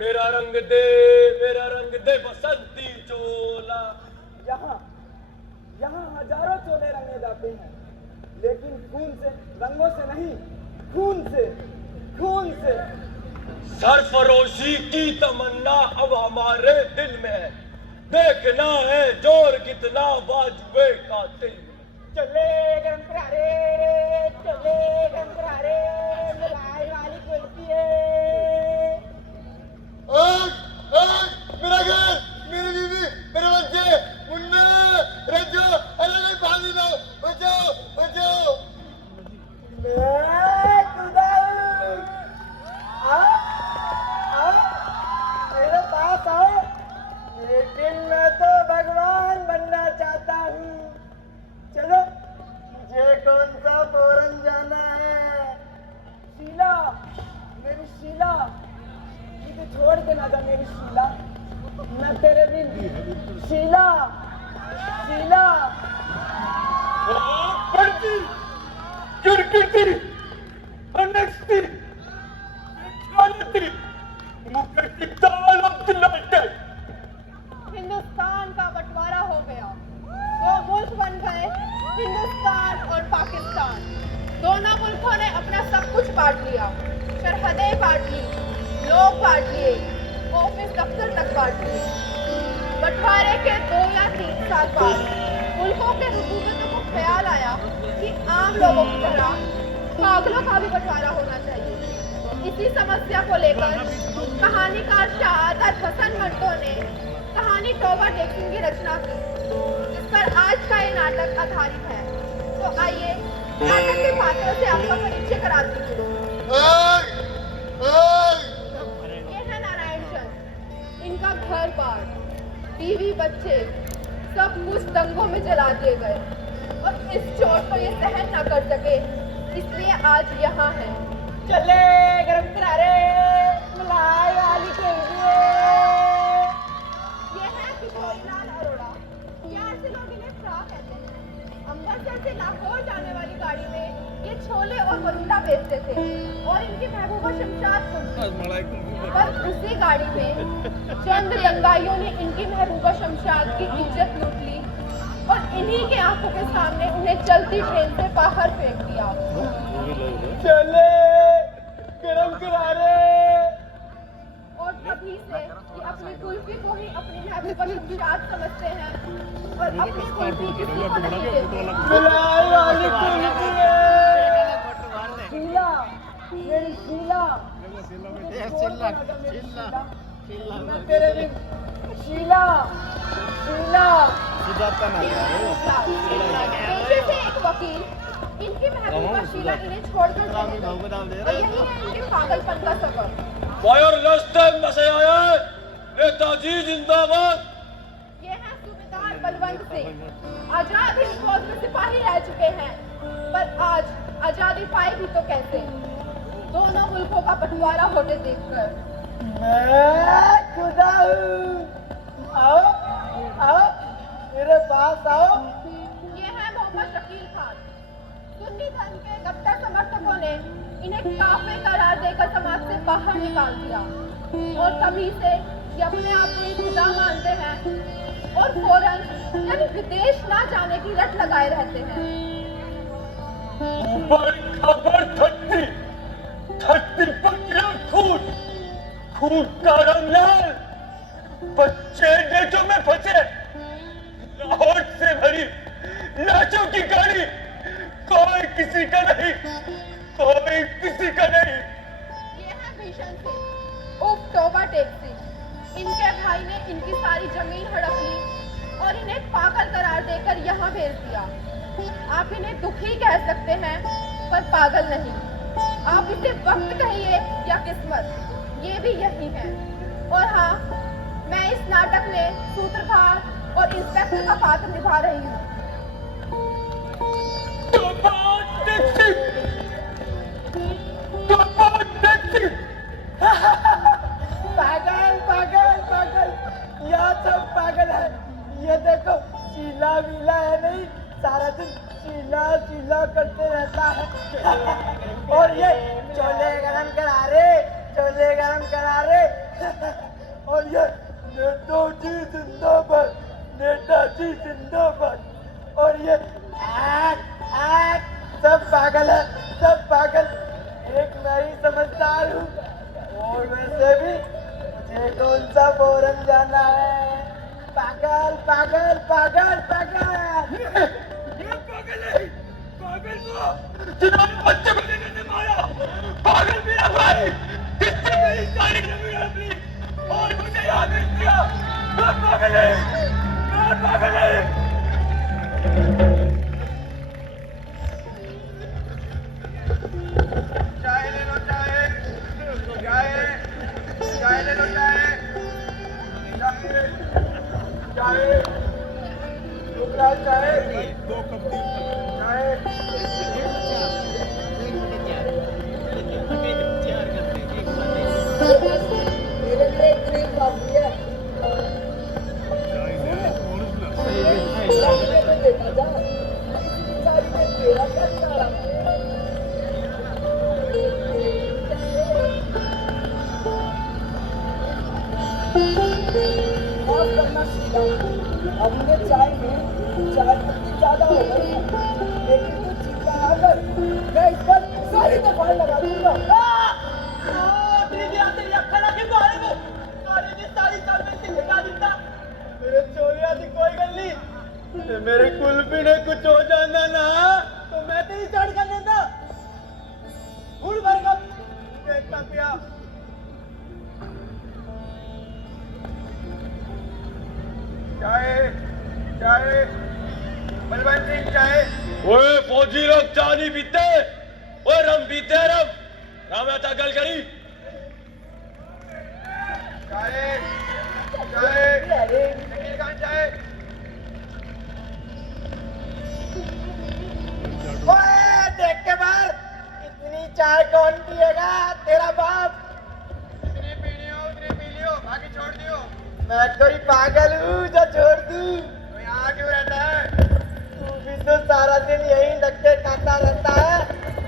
मेरा रंग दे बसंती चोला। यहाँ यहाँ हजारों चोले रंगे जाते हैं, लेकिन खून से, रंगों से नहीं, खून से, खून से। सरफरोशी की तमन्ना अब हमारे दिल में है, देखना है जोर कितना बाजुए कातिल में। चले गरम करारे, चले गरम करारे, मलाई वाली कुल्फी है। मेरा घर, मेरी बीवी, मेरे बच्चे, मुन्ना, रज्जू, अरे पानी दो, बचाओ, बचाओ। मैं खुदा हूँ। आओ, आओ, मेरे पास आओ, लेकिन मैं तो भगवान बनना चाहता हूँ। चलो, मुझे कौन सा फौरन जाना है? शीला, मेरी शीला, मुझे छोड़ के ना जा मेरी शीला, मैं तेरे बिन। शीला, शीला। पड़ती, किरकिरती, अनस्ती, खालती, मुझे किताल अब दिलाते। हिंदुस्तान का बंटवारा हो गया, दो मुल्क बन गए, हिंदुस्तान और पाकिस्तान। दोनों मुल्कों ने अपना सब कुछ बांट लिया, सरहदें बांट ली, लोग बांट लिए, ऑफिस दफ्तर तक बांट लिए। बंटवारे के 2 या 3 साल बाद मुल्कों के हुकूमतों को ख्याल आया कि आम लोगों की तरह पागलों का भी बंटवारा होना चाहिए। इसी समस्या को लेकर कहानीकार शहादत हसन मंटो ने कहानी तौबा टेक्सिंग की रचना की, जिस पर आज का ये नाटक आधारित है। तो आइए नाटक के पात्रों से आपका परिचय कराती हूँ। ये है नारायण चंद, इनका घर बार, बीवी बच्चे सब कुछ दंगों में जला दिए गए और इस चोट को ये सहन न कर सके, इसलिए आज यहाँ है। चले गरम करारे, मलाई वाली कुल्फी है। ये है किशोरीलाल अरोड़ा, प्यार से लोग इन्हें फ्रा कहते हैं। अमृतसर से लाहौर जाने वाली गाड़ी में ये छोले और मरुंडा बेचते थे और इनकी महबूबा शमशाद थी। पर उसी गाड़ी में चंद दंगाइयों ने इनकी महबूबा शमशाद की इज्जत लूट ली और इन्हीं के आंखों के सामने उन्हें चलती ट्रेन से बाहर फेंक दिया। चले गरम करारे। और तभी से ये अपनी कुल्फी को ही अपनी महबूबा शमशाद समझते हैं और अपनी कुल्फी किसी को नहीं देते। मलाई वाली कुल्फी है। शीला, मेरी शीला, मैं तेरे बिन। शीला, शीला। पेशे से एक वकील, इनकी महबूबा शीला इन्हें छोड़कर चली गई। और यही है इनके पागलपन का सबब। फायर लश्कर मसाया, नेताजी जिंदाबाद। ये है सूबेदार बलवंत सिंह, आजाद हिंद फौज में सिपाही रह चुके हैं, पर आज आजादी पाई भी तो कैसे, दोनों मुल्कों का बंटवारा होते देखकर। मैं खुदा हूँ। आओ, आओ, मेरे पास आओ। ये है मोहम्मद शकील खान, सुन्नी धर्म के कट्टर समर्थकों ने इन्हें काफिर करार देकर समाज से बाहर निकाल दिया और तभी से ये अपने आप को खुदा मानते हैं और फौरन यानी विदेश ना जाने की रट लगाए रहते हैं। खबर धरती, धरती पर गिरा खून, खून का रंग लाल, बच्चे नेटों में फंसे, लाहौर से भरी नाचों की गाड़ी, कोई किसी का नहीं, कोई किसी का नहीं। ये है भीषण सिंह उप तौबा टेक्सी, इनके भाई ने इनकी सारी जमीन हड़प ली और इन्हें पागल करार देकर यहाँ भेज दिया। आप इन्हें दुखी कह सकते हैं पर पागल नहीं। आप इसे वक्त कहिए या किस्मत, ये भी यही है। और हाँ, मैं इस नाटक में सूत्रधार और इंस्पेक्टर का पात्र निभा रही हूँ। पागल, पागल, पागल, यहाँ सब पागल है। ये देखो शीला वीला है नहीं, सारा दिन शीला शीला करते रहता है। और ये छोले गरम करा रे, छोले गरम करा रे। और ये नेताजी जिंदाबाद, नेताजी जिंदाबाद। और ये सब पागल है, सब पागल। एक मैं ही समझदार हूँ। और वैसे भी मुझे कौन सा फोरम जाना है? पागल पागल पागल पागल। ये पागल है, पागल को जिन्होंने बच्चे को लेने से मारा, पागल मेरा भाई, जिसने मेरी सारी जमीन अपनी और मुझे याद नहीं किया, मैं पागल है, मैं पागल है। चाय ले लो, चाय, चाय, चाय ले लो, चाय, चाय, चाय, चाय, 2 कप चाय। मेरे लिए एक ड्रिंक काफी है। देखा जा, सारी में तेरा क्या चारा? माफ करना शीला, हमने चाय में चाय पत्ती ज्यादा हो गई है, लेकिन तू चिंता ना कर, मैं इस पर सारी दफाएं लगा दूंगा। तेरी अक्कल आके मारे को सारी की सारी चाय में ठेका दिता। मेरे चोरिया की कोई गल नहीं, मेरे कुल्फी ने कुछ हो जाना ना तो मैं तेरी चढ़ कर देता। गुड़ भर कप देखता पिया। चाय, चाय, बलवंत सिंह चाय। ओए फौजी लोग चाय नहीं पीते, ओए रम पीते हैं रम। राम गल करी। चाय, चाय, निखिल चाय। ओए देख के बाहर, इतनी चाय कौन पिएगा? तेरा बाप। इतनी पी लियो, बाकी छोड़ दियो। मैं कोई पागल हूँ जो छोड़ दूँ? तो यहाँ क्यों रहता है? तू भी तो सारा दिन यही धक्के खाता रहता है,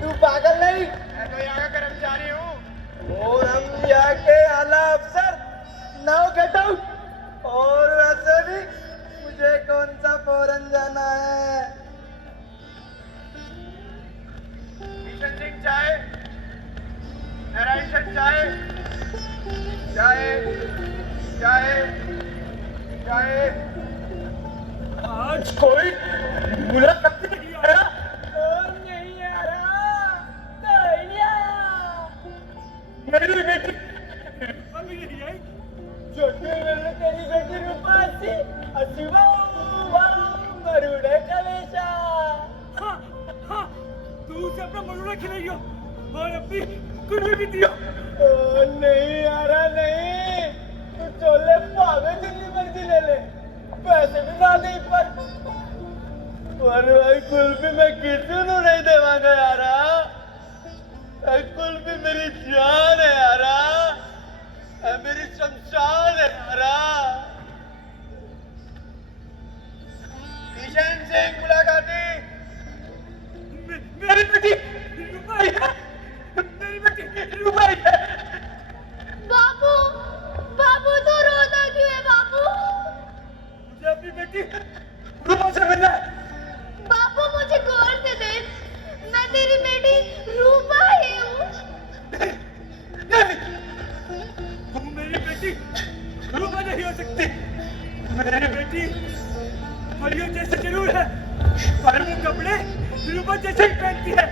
तू पागल नहीं? मैं तो यहाँ का कर्मचारी हूँ। और हम यहाँ के आला अफसर, नाउ गेट आउट। और वैसे भी मुझे कौन सा फौरन जाना है? किशन सिंह चाय, नारायण चाय, चाय, चाय, चाय। आज कोई मुलाकात नहीं आया। कौन नहीं आ रहा? कोई नहीं आया। मेरी बेटी अभी नहीं आई। छोटे मेरे तेरी बेटी रूपासी, अशिवा मरुड़े कलेशा। हाँ, हाँ, तू उसे अपना मरुड़ा खिलाई हो और अपनी कुड़ी भी दिया। नहीं आ रहा, नहीं। तू चोले पावे जितनी मर्जी ले ले, पैसे भी ना दे पर। और भाई कुल्फी मैं किसी को नहीं देवांगा यारा। कुल्फी मेरी जान है यारा, मेरी शमशान है यारा। किशन सिंह मुलाकाती। मेरी बेटी रुपाई है, मेरी बेटी रुपाई है। बाबू, बाबू तू रोता क्यों है बाबू? मुझे अपनी बेटी रूपा से मिलना है। बाबू मुझे गौर से देख, मैं तेरी बेटी रूपा ही हूँ। नहीं, तुम मेरी बेटी रूपा नहीं हो सकती। मेरी बेटी परियों जैसे जरूर है, पर वो कपड़े रूपा जैसे ही पहनती है।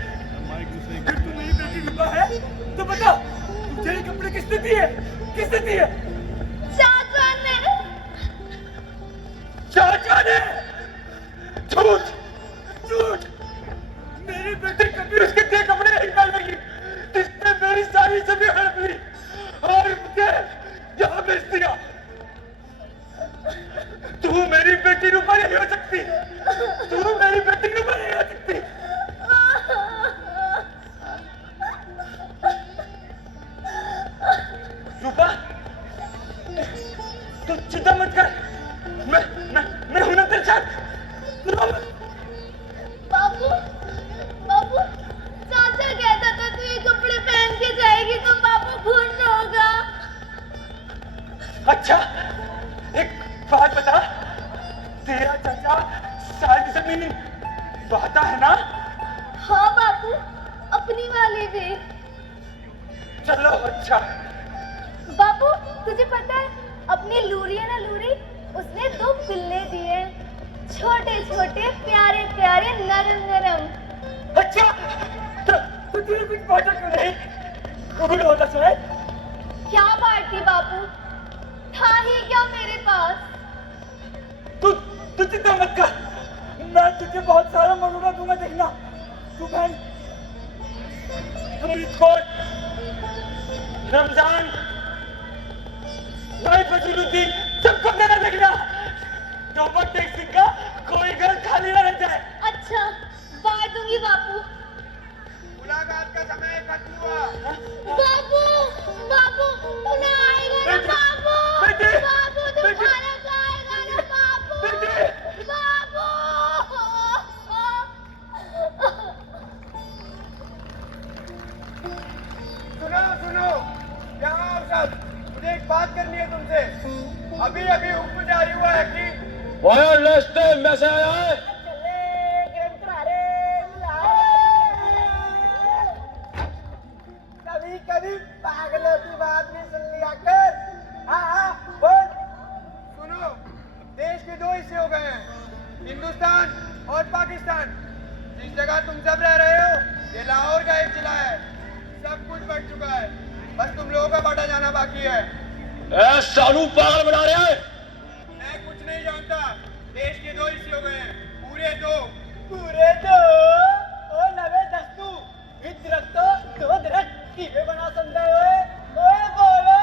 अगर तू मेरी बेटी रूपा है तो बता, तुझे ये कपड़े किसने दिए? किसने दिए? चाचा ने। चाचा ने? झूठ, झूठ। मेरी बेटी कभी उसके दिए कपड़े नहीं पहनेगी, जिसने मेरी सारी जमीन हड़प ली और मुझे यहाँ बेच दिया। तू मेरी बेटी रूपा नहीं हो सकती, तू मेरी बेटी रूपा नहीं हो सकती। रूपा, तू चिंता मत कर, मैं हूं ना तेरे साथ। बाबू, बाबू, चाचा कहता था तू ये कपड़े पहन के जाएगी तो बाबू खून होगा। अच्छा, एक बात बता, तेरा चाचा सारी जमीन बहता है ना? हाँ बापू, अपनी वाली भी। चलो अच्छा। बापू तुझे पता है, अपनी लूरी है ना लूरी, उसने 2 पिल्ले दिए, छोटे छोटे प्यारे प्यारे नरम नरम। अच्छा, तो तुझे कुछ बांटा क्यों नहीं? कबूल होता शायद। क्या बात थी बापू, था ही क्या मेरे पास। तू चिंता मत कर, मैं तुझे बहुत सारा मरूड़ा दूंगा, देखना। तू बहन फरीदकोट, रमजान, भाई फजलुद्दीन सबको देना, देखना। डबल टैक्सी का कोई घर खाली ना रह जाए। अच्छा बांट दूंगी बापू। मुलाकात का समय खत्म हुआ। बापू बापू तू ना आएगा ना बापू। बेटे, बापू तू बेटे, खाना खाएगा ना बापू। बेटे। बापू सुनो, यहाँ आओ सब, मुझे एक बात करनी है तुमसे। अभी अभी हुक्म जारी हुआ है कि वायरलेस मैसेज आया है। कभी कभी पागलों की बात भी सुन लिया कर। हाँ बोल। सुनो, देश के 2 हिस्से हो गए हैं, हिंदुस्तान और पाकिस्तान। जिस जगह तुम सब रह रहे हो, ये लाहौर का एक जिला है। सब कुछ बट चुका है, बस तुम लोगों का बांटा जाना बाकी है। सानू पागल बना रहे हैं। मैं कुछ नहीं जानता। देश के 2 हिस्से हो गए हैं, पूरे 2। ओ नवे दस्तू, एक दरख्त 2 दरख्त कीवे बना समझा है। ओए बोले,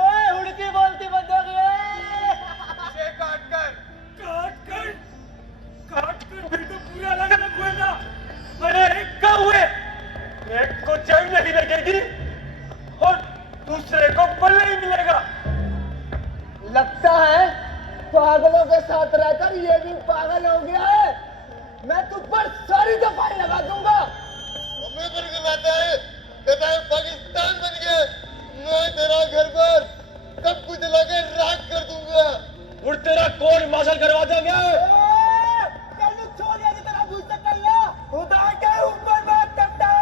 ओए हुड़की बोलती बंदोगी है। इसे काट कर फिर तो पूरा अलग अलग हुए ना। अरे एक का हुए, एक को जंग नहीं लगेगी और दूसरे को बल नहीं मिलेगा। लगता है पागलों के साथ रहकर ये भी पागल हो गया है। मैं तुझ पर सारी दफाई लगा दूंगा। हमें पर कहता है पाकिस्तान बन गया, मैं तेरा घर पर सब कुछ लगे राख कर दूंगा और तेरा कोर्ट मार्शल करवा देंगे। छोड़िया की तरह घुस सकता है, खुदा के ऊपर बात करता है।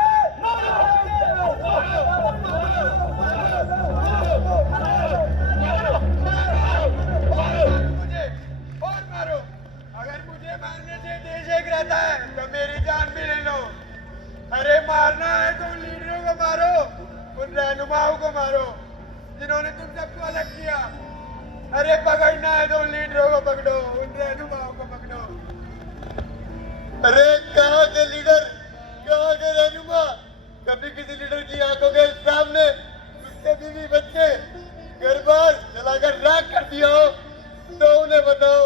मुझे और मारो, अगर मुझे मारने से देश एक रहता है तो मेरी जान भी ले लो। अरे मारना है तो उन लीडरों को मारो, उन रहनुमाओं को मारो जिन्होंने तुम सबको अलग किया। अरे पकड़ना है तो उन लीडरों को पकड़ो, उन रहनुमाओं को पकड़ो। अरे कहाँ के लीडर, कहाँ के रहनुमा? कभी किसी लीडर की आंखों के सामने उसके बीवी बच्चे घर बार जलाकर राख कर दिया हो तो उन्हें बताओ।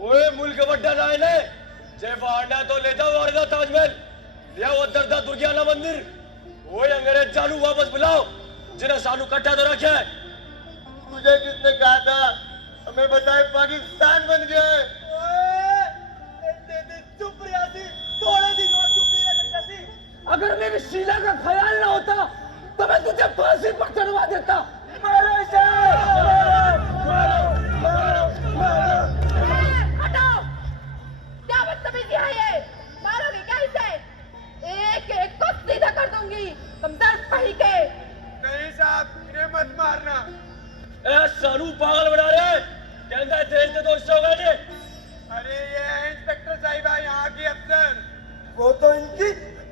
ओए मुल्क बड्डा नायले, जय वारना तो ले जाओ वारना ताजमहल, या वो दर्दा दुर्गियाना मंदिर। ओए अंग्रेज चालू वापस बुलाओ, जिन्हें सानू कट्टा तो रखे। तुझे किसने कहा था हमें बताए पाकिस्तान बन गया है? चुप रियासी, थोड़े दिन और चुप नहीं रह सकता सी। अगर मेरी शीला का ख्याल ना होता तो मैं तुझे फांसी पर चढ़वा देता। मारो इसे, मारो। हटाओ, क्या बदतमीजी है ये? मारोगे क्या इसे? एक एक को सीधा कर दूंगी, कमजोर पही के। नहीं साहब, इन्हें मत मारना। ए सानू पागल बना रहे हैं, कहता है देश के 2 हिस्से हो गए थे। अरे ये है इंस्पेक्टर साहिबा, यहाँ की अफसर। वो तो इनकी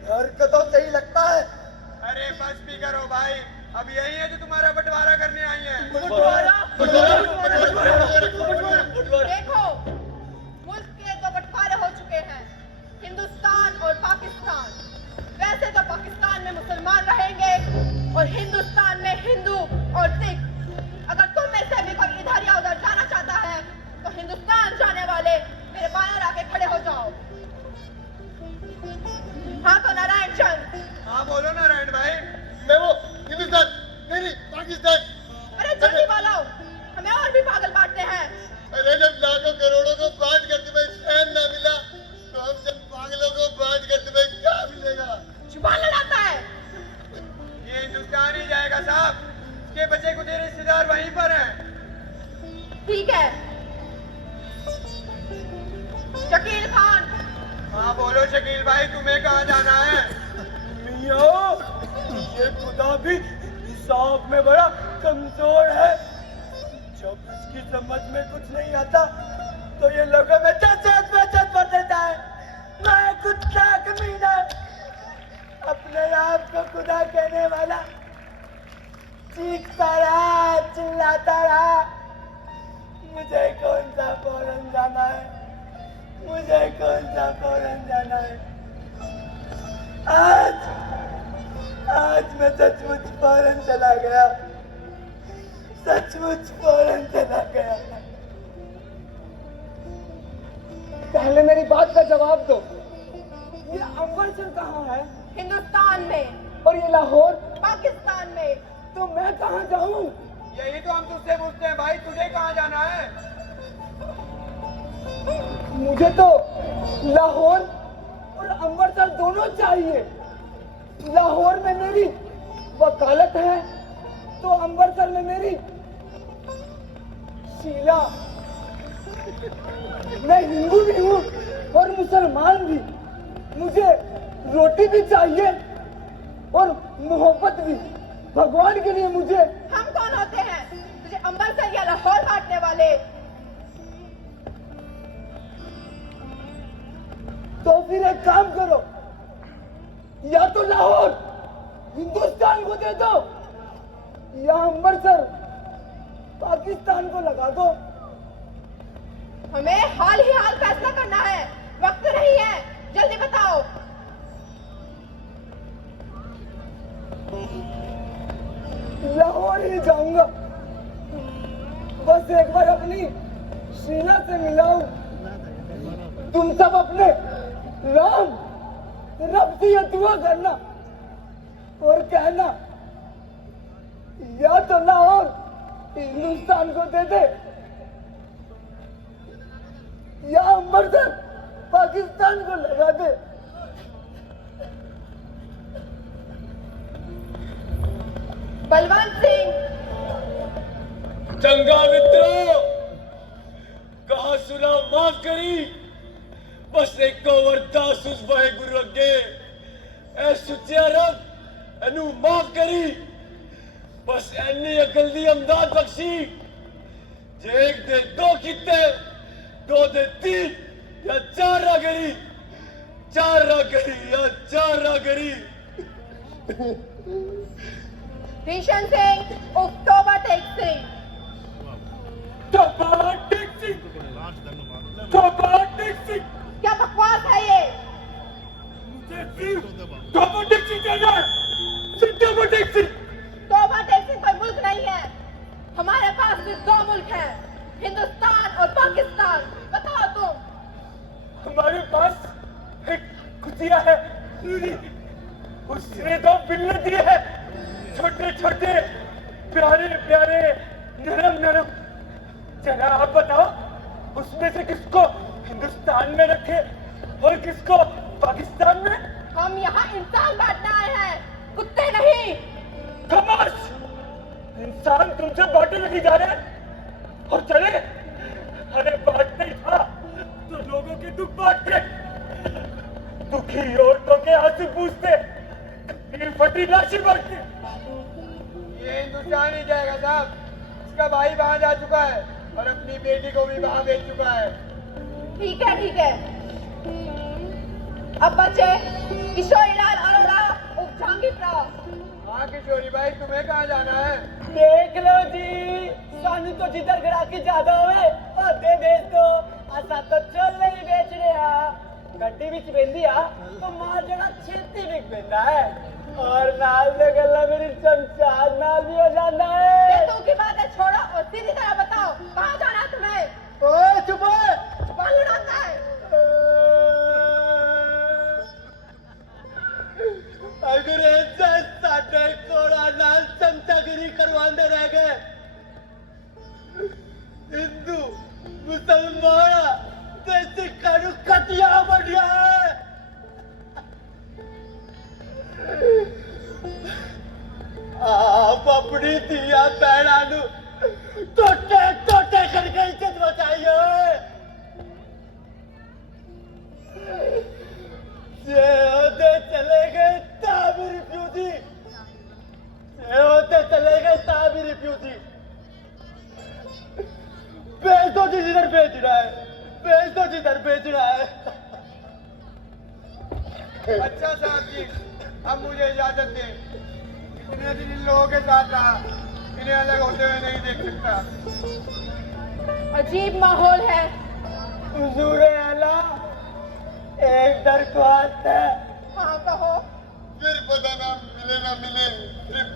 हरकतों से ही लगता है। अरे बस भी करो भाई, अब यही है जो तुम्हारा बंटवारा करने आई है। देखो, मुल्क के 2 बंटवारे हो चुके हैं, हिंदुस्तान और पाकिस्तान। वैसे तो पाकिस्तान में मुसलमान रहेंगे और हिंदुस्तान में हिंदू और सिख। अगर तुम में से भी कोई इधर या उधर जाना चाहता है तो हिंदुस्तान जाने वाले मेरे बाहर आके खड़े हो जाओ। हाँ तो नारायण चंद। हाँ बोलो नारायण भाई। मैं वो हिंदुस्तान नहीं पाकिस्तान। अरे जल्दी बोलो, हमें और भी पागल बांटते हैं। अरे जब लाखों करोड़ों को बांट कर तुम्हें चैन न मिला तो हम सब पागलों को बांट कर तुम्हें क्या मिलेगा? जुबान लड़ाता है। ये हिंदुस्तान ही जाएगा उसके बचे कुछ रिश्तेदार वहीं पर हैं। ठीक है। शकील खान। हाँ बोलो शकील भाई, तुम्हें कहाँ जाना है? मियाँ, ये खुदा भी हिसाब में बड़ा कमजोर है। जब इसकी समझ में कुछ नहीं आता तो ये लोगों में चच भर देता है। मैं कुत्ता कमीना, अपने आप को खुदा कहने वाला, चीखता रहा, चिल्लाता रहा। मुझे कौन सा फौरन जाना है, मुझे कौन सा फौरन जाना है। आज मैं सचमुच फौरन चला गया, सचमुच फौरन चला गया। पहले मेरी बात का जवाब दो, ये अमृतसर कहाँ है? हिंदुस्तान में। और ये लाहौर? पाकिस्तान में। तो मैं कहाँ जाऊँ? यही तो हम तुझसे पूछते हैं भाई, तुझे कहाँ जाना है? मुझे तो लाहौर और अमृतसर दोनों चाहिए। लाहौर में मेरी वकालत है तो अमृतसर में मेरी शीला। मैं हिंदू भी हूँ और मुसलमान भी। मुझे रोटी भी चाहिए और मोहब्बत भी। भगवान के लिए मुझे। हम कौन होते हैं तुझे अमृतसर या लाहौर बांटने वाले? तो फिर एक काम करो, या तो लाहौर हिंदुस्तान को दे दो या अमृतसर पाकिस्तान को लगा दो। हमें हाल ही हाल फैसला करना है, वक्त नहीं है, जल्दी बताओ। लाहौर ही जाऊंगा, बस एक बार अपनी शीला से मिलाऊं। तुम सब अपने राम रब से ये दुआ करना और कहना, या तो लाहौर हिंदुस्तान को दे दे या अमृतसर पाकिस्तान को लगा दे। बलवंत सिंह। चंगा मित्रों, कहा सुना माफ करी, बस एक अरदास उस वाहेगुरु अगे, ऐ सुचिया रब एनू माफ करी, बस एनी अकल दी अमदाद बख्शी। जे एक दे दो कीते, दो दे तीन या चार रा करी, चार रा करी या चार रा करी। भीषण सिंह उर्फ तोबा टेक सिंह। तोबा टेक सिंह, तोबा टेक सिंह। क्या बकवास है ये? मुझे सिर्फ तोबा टेक सिंह कहना है, सिर्फ तोबा टेक सिंह। तोबा टेक सिंह कोई मुल्क नहीं है, हमारे पास सिर्फ दो मुल्क हैं, हिंदुस्तान और पाकिस्तान। बताओ तुम। हमारे पास एक कुतिया है, उसने दो बिल्ले दिए हैं, छोटे छोटे प्यारे प्यारे नरम नरम। जरा आप बताओ, उसमें से किसको हिंदुस्तान में रखे और किसको पाकिस्तान में? हम यहाँ इंसान बांटने आए हैं, कुत्ते नहीं। खमोश! इंसान तुमसे बांटे लगी जा रहे हैं और चले। अरे बांटते ही था तो लोगों के दुख बांटते, दुखी औरतों के आंसू पूछते, फटी लाशी बांटते। ये हिंदुस्तान ही जाएगा साहब, इसका भाई वहां जा चुका है और अपनी बेटी को भी वहां भेज चुका है। ठीक है ठीक है। अब बचे किशोरीलाल अरोड़ा उर्फ जहांगीर राव। हाँ किशोरी भाई, तुम्हें कहाँ जाना है? देख लो जी, सानू तो जिधर ग्राहकी ज्यादा होवे ओदे भेज दो। असा तो छोले ही बेच रहे हैं, गड्डी विच वेंदी आ तो माल जड़ा छेती बिक पेंदा है और नाल दे गल्ला मेरी चमचार नाल भी हो जाता है। बेतू की बातें छोड़ो और सीधी तरह बताओ, कहाँ जाना है तुम्हें? ओए चुप ओए। कौन लुढ़ाता है? अंग्रेज साडे कोड़ा नाल चमचागिरी करवांदे रह गए। हिंदू मुसलमान देसी कानू कटिया बढ़िया है। आप अपनी दिया पैरानू टोटे टोटे करके इज्जत बचाइए ये होते चले गए ताबी रिफ्यूजी ये होते चले गए ताबी रिफ्यूजी बेच दो जिधर बेच रहा है बेच दो जिधर बेच रहा है अच्छा साहब जी, अब मुझे इजाजत दें। इतने दिन इन लोगों के साथ रहा, इन्हें अलग होते हुए नहीं देख सकता। अजीब माहौल है। हुजूर आला एक दरख्वास्त है। हाँ कहो। फिर पता ना मिले सिर्फ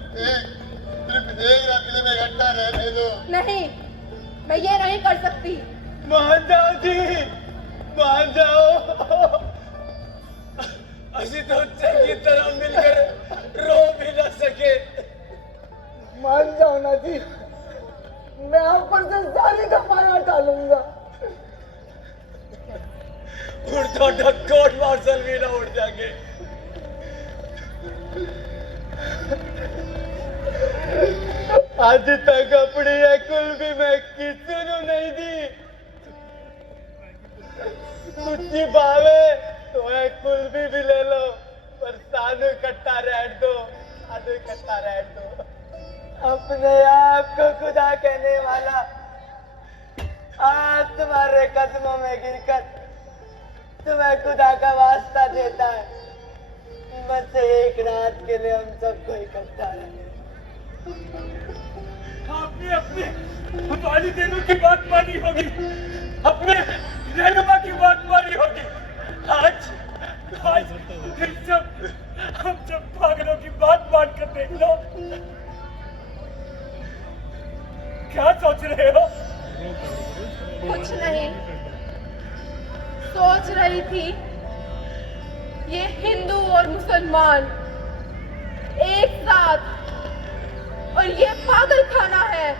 एक रात में इकट्ठा रहने दो। नहीं, मैं ये नहीं कर सकती। मान जाओ जी, मान जाओ। असी तो चंगी तरह मिलकर रो भी न सके। मान जाओ ना जी, मैं आप पर से सारी कफाया डालूंगा। उड़ तो कोर्ट मार्शल भी ना उड़ जाएंगे। आज तक अपनी अकुल भी मैं किसी को नहीं दी। तुझी बावे तो अकुल भी ले लो, पर सानू इकट्ठा रहने दो, सानू इकट्ठा रहने दो। अपने आप को खुदा कहने वाला आज तुम्हारे कदमों में गिरकर तुम्हें खुदा का वास्ता देता है। बस एक रात के लिए हम सबको इकट्ठा रखें। आपने अपने वालिदैनों की बात मानी होगी, अपने रहनुमा की बात मानी होगी। आज हम सब पागलों की बात मान कर देख लो। क्या सोच रहे हो? कुछ नहीं, सोच रही थी ये हिंदू और मुसलमान एक साथ और ये पागल खाना है,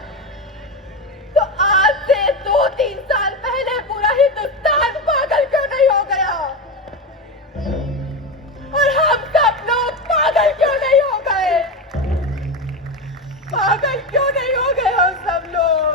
तो आज से 2-3 साल पहले पूरा हिंदुस्तान पागल क्यों नहीं हो गया? और हम सब लोग पागल क्यों नहीं हो गए? पागल क्यों नहीं हो गए हम सब लोग?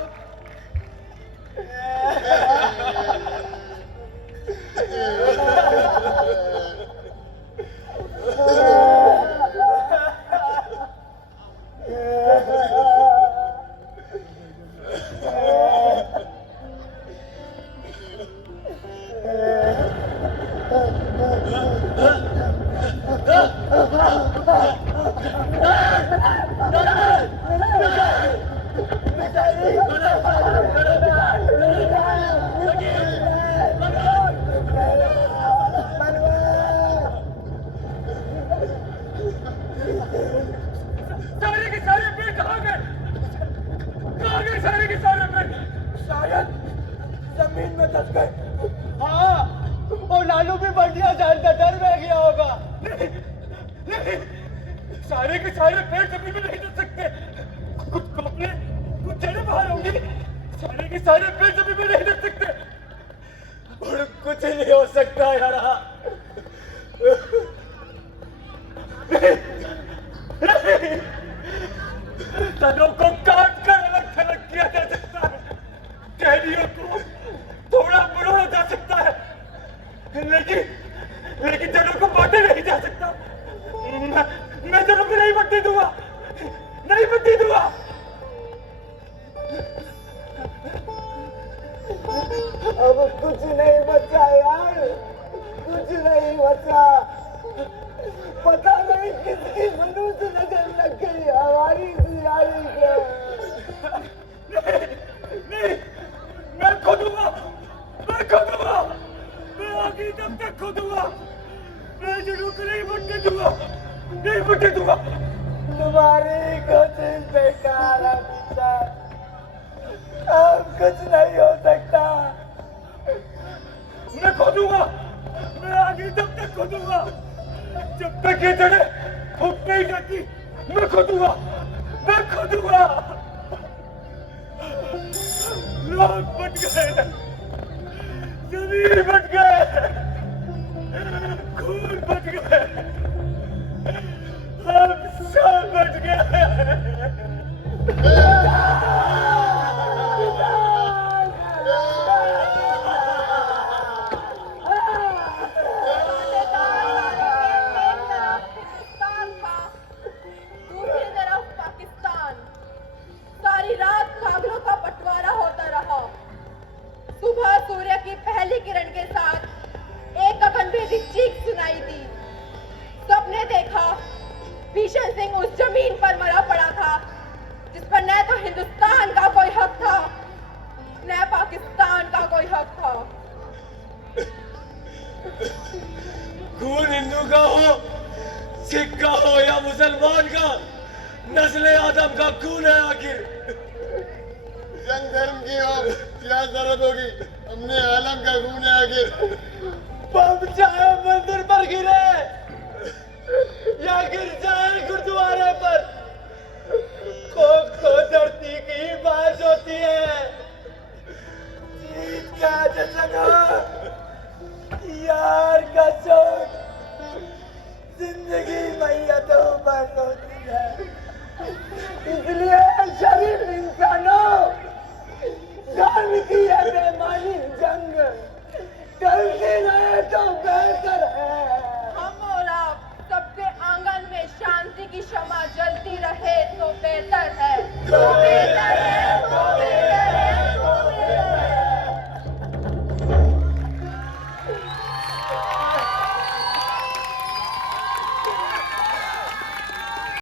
सारे के सारे पेड़ कहाँ गए? कहाँ गए सारे के सारे पेड़? शायद जमीन में दस गए। हाँ, और लालू भी बढ़िया जानता, डर में गया होगा। नहीं, सारे के सारे पेड़ जमीन में नहीं दे सकते। कुछ कोपले, कुछ जड़ें बाहर होंगी। सारे के सारे पेड़ जमीन में नहीं दे सकते। और कुछ नहीं हो सकता यार। तनों को काट कर अलग थलग किया जा सकता है, टहनियों को थोड़ा मरोड़ा जा सकता है, लेकिन जड़ों को बांटा नहीं जा सकता। मैं जड़ों को नहीं बंटने दूंगा, नहीं बंटने दूंगा। अब कुछ नहीं बचा यार, कुछ नहीं बचा। पता नहीं किसकी मनुष्य नजर लग गई हमारी जियारी को। नहीं, मैं खोदूंगा, मैं खोदूंगा, मैं आगे तब तक खोदूंगा। मैं जड़ों को नहीं बंटने दूंगा, नहीं बंटने दूंगा। तुम्हारी कोशिश बेकार है बेटा, अब कुछ नहीं हो सकता। मैं खोदूंगा, मैं आगे तब तक खोदूंगा जब तक ये जड़ें फूट नहीं जाती। मैं खोदूंगा, मैं खोदूंगा। लोग बट गए, जमीन बट गए, खून बट गए, हम सब बट गए। पहली किरण के साथ एक गगनभेदी चीख सुनाई दी। सबने देखा भीषण सिंह उस जमीन पर मरा पड़ा था जिस पर न तो हिंदुस्तान का कोई हक था न पाकिस्तान का कोई हक था। खून हिंदू का हो, सिख का हो या मुसलमान का, नस्ले आदम का खून है आखिर। जंग धर्म की हो क्या जरूरत होगी, हमने आलम का खून है आखिर। बम चाहे मंदिर पर गिरे या गिर जाए गुरुद्वारे पर,